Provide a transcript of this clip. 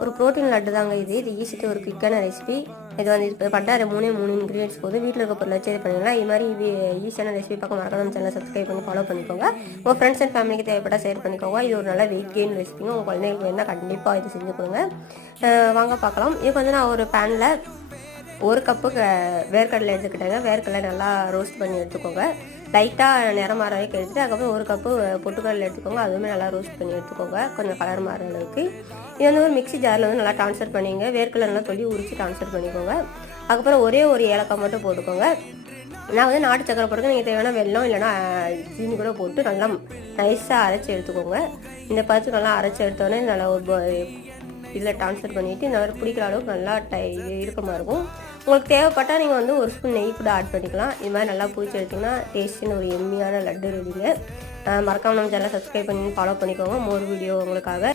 ஒரு ப்ரோட்டீன் லட்டு தாங்க இது ஈஸிட்டு ஒரு குயிக்கான ரெசிபி. இது வந்து இப்போ பட்டார 3 இன்க்ரீடியன்ஸ் போது வீட்டில் இருக்க பொருள் வச்சு பண்ணிங்கன்னா இது மாதிரி ஈஸியான ரெசிபி பார்க்க மறக்காம நம்ம சேனலை சப்ஸ்கிரைப் பண்ணி ஃபாலோ பண்ணிக்கோங்க. உங்கள் ஃப்ரெண்ட்ஸ் அண்ட் ஃபேமிலிக்கு தேவைப்பட்டால் ஷேர் பண்ணிக்கோங்க. இது ஒரு நல்ல வெயிட் கெயின் ரெசிபிங்க. உங்கள் குழந்தைங்களுக்கு வேணால் கண்டிப்பாக இது செஞ்சு கொடுங்க. வாங்க பார்க்கலாம். இப்போ வந்து நான் ஒரு பேனில் 1 கப்பு வேர்க்கடலை எடுத்துக்கிட்டேங்க. வேர்க்கடலை நல்லா ரோஸ்ட் பண்ணி எடுத்துக்கோங்க. லைட்டாக நிறம் மாற வரைக்கும் எடுத்துகிட்டு அதுக்கப்புறம் 1 கப்பு பொட்டுக்கடலை எடுத்துக்கோங்க. அதுவுமே நல்லா ரோஸ்ட் பண்ணி எடுத்துக்கோங்க கொஞ்சம் கலர் மாற அளவுக்கு. இது வந்து ஒரு மிக்ஸி ஜாரில் வந்து நல்லா ட்ரான்ஸ்ஃபர் பண்ணிங்க. வேர்க்கடலை நல்லா சொல்லி உரிச்சு ட்ரான்ஸ்ஃபர் பண்ணிக்கோங்க. அதுக்கப்புறம் ஒரே ஒரு ஏலக்காய் மட்டும் போட்டுக்கோங்க. நான் வந்து நாட்டு சக்கரை போட்டுக்க, நீங்கள் தேவையான வெல்லம் இல்லைனா சீனி கூட போட்டு நல்லா நைஸாக அரைச்சி எடுத்துக்கோங்க. இந்த பருத்து நல்லா அரைச்சி எடுத்தோடனே நல்லா ஒரு இதில் ட்ரான்ஸ்ஃபர் பண்ணிவிட்டு இந்த மாதிரி பிடிக்கிற அளவுக்கு நல்லா இறுக்கமாக இருக்கும். உங்களுக்கு தேவைப்பட்டால் நீங்கள் வந்து ஒரு ஸ்பூன் நெய் கூட ஆட் பண்ணிக்கலாம். இது மாதிரி நல்லா பிடிச்சி எடுத்திங்கன்னா டேஸ்ட்டுன்னு ஒரு எம்மியான லட்டு ரெடிங்க. மறக்காம நம்ம சேனலை சப்ஸ்கிரைப் பண்ணி ஃபாலோ பண்ணிக்கோங்க. மோர் வீடியோ உங்களுக்காக.